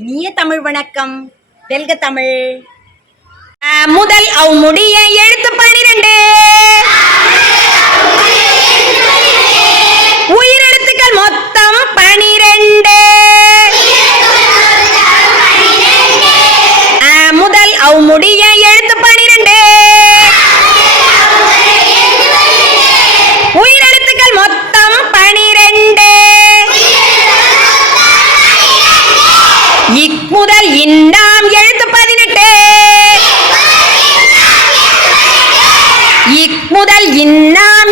இனிய தமிழ் வணக்கம். வெல்க தமிழ். முதல் அவ் முடிய எழுத்து 12. உயிரெழுத்துக்கள் மொத்தம் 12. முதல் அவ் முடிய எழுத்து 12. உயிரெழுத்துக்கள் மொத்தம் 12. இக் முதல் இன்னாம் எழுத்து 18. இக் முதல் இன்னாம்